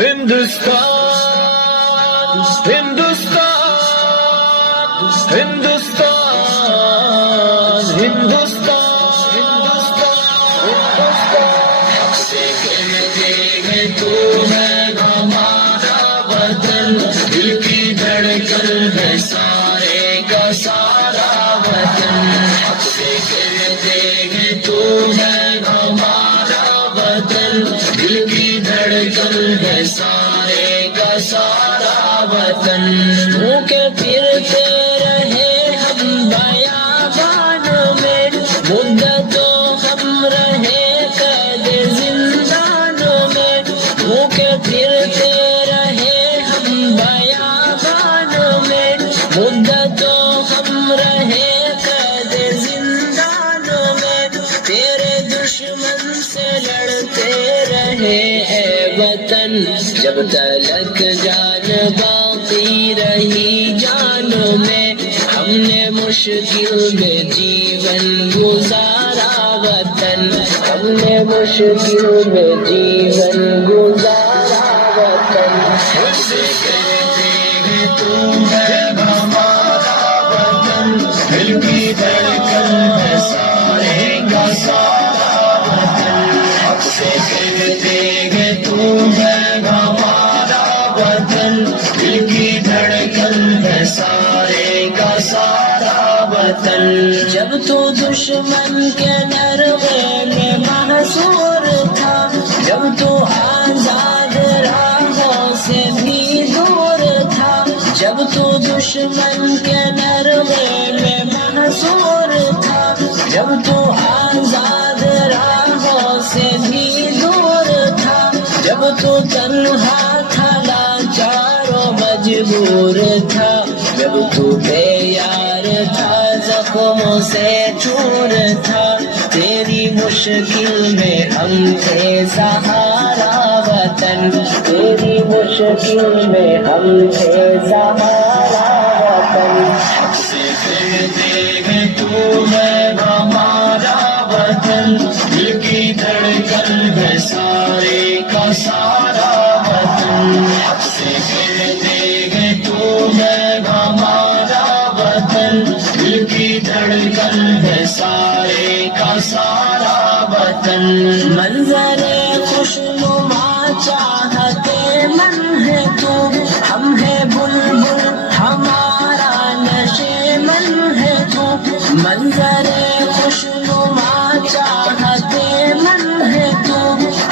ہندوستان ہندوستان ہندوستان ہندوستان سے کہتے ہیں تو ہے ہمارا وطن، دل کی دھڑکن ہے سارے کا سارا وطن، سے کہتے ہیں تو ہے ہمارا وطن، دل کی دھڑکن ہے سارے کا سارا وطن، منہ کے پھرتے رہے ہم بیابان میں، مدتوں ہم رہے قید زندان میں، منہ کے پھرتے رہے ہم بیابان میں، مدتوں ہم رہے قید زندان میں، تیرے دشمن سے لڑتے رہے اے وطن، جب تلک جان باقی رہی جان میں، ہم نے مشکل میں جیون گزارا وطن، ہم نے مشکل میں جیون گزارا وطن، سے کہتے ہیں تو ہے ہمارا وطن، دل کی دھڑکن ہے سارے کا سارا وطن، سے کہتے ہیں تو ہے ہمارا وطن، دل کی دھڑکن ہے سارے کا سارا وطن، جب تو دشمن کے نرغے میں محصور تھا، جب تو آزاد راہوں سے بھی دور تھا، جب تو دشمن کے نرغے میں محصور تھا، جب تو آزاد راہوں سے بھی دور تھا، جب تو تنہا تھا لاچار و مجبور تھا، جب تو بے یار تھا زخموں سے چور تھا، تیری مشکل میں ہم تھے سہارا وطن، تیری مشکل میں ہم تھے سہارا وطن، سے کہتے ہیں تو ہے ہمارا وطن، دل کی دھڑکن ہے سارے کا سارا وطن، سے کہتے ہیں تو ہے ہمارا وطن، دل کی دھڑکن ہے سارے کا سارا وطن، منظر خوشنما چاہتے من ہے تو، ہم ہے بلبل ہمارا نشے من ہے تو، منظر خوشنما چاہتے من ہے تو،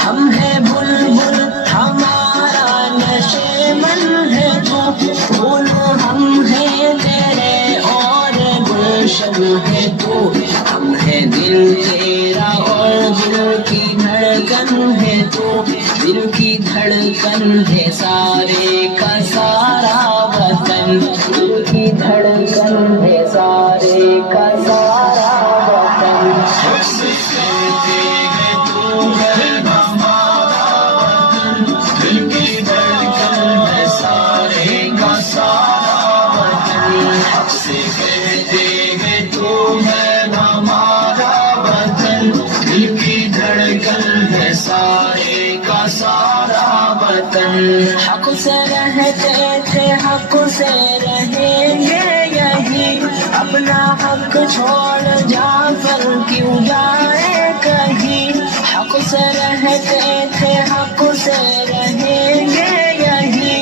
ہم ہے بلبل ہمارا نشے من ہے تو، پھول ہم ہیں تیرے اور گلشن ہے تو، ہم ہے دل تیرا اور دل کی دھڑکن ہے تو، دل کی دھڑکن ہے سارے کا سارا وطن، دل کی دھڑکن ہے سارے کا سارا وطن، سے کہتے ہیں تو ہے ہمارا وطن، دل کی دھڑکن ہے سارے کا سارا وطن، سے کہتے ہیں تو ہے ہمارا وطن، دل کی دھڑکن ہے سارے کا سارا وطن، حق سے رہتے تھے حق سے رہیں گے یہی، اپنا حق چھوڑ جعفر کیوں جائے کہیں، حق سے رہتے تھے حق سے رہیں گے یہی،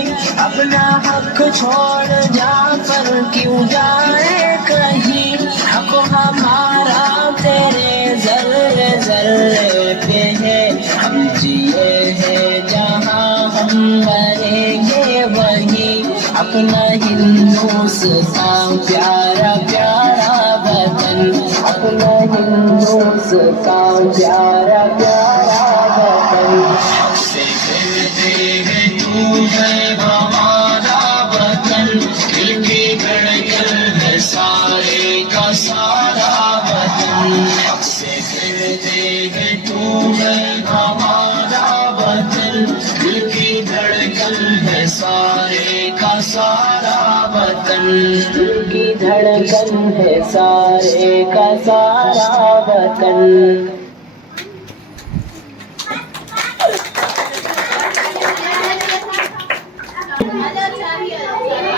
اپنا حق چھوڑ جعفر کیوں جائے کہیں، حق ہمارا تیرے ذرے ذرے پہ ہے، ہم جیے ہیں جہاں ہم مریں گے وہیں، اپنا ہندوستان پیارا پیارا وطن، اپنا ہندوستان پیارا پیارا وطن، سے کہتے ہیں تو ہے ہمارا وطن، دل کی دھڑکن ہے سارے کا سارا وطن، سے کہتے ہیں تو ہے ہمارا وطن، دل کی دھڑکن ہے سارے کا سارا وطن، دل کی دھڑکن ہے سارے کا سارا وطن۔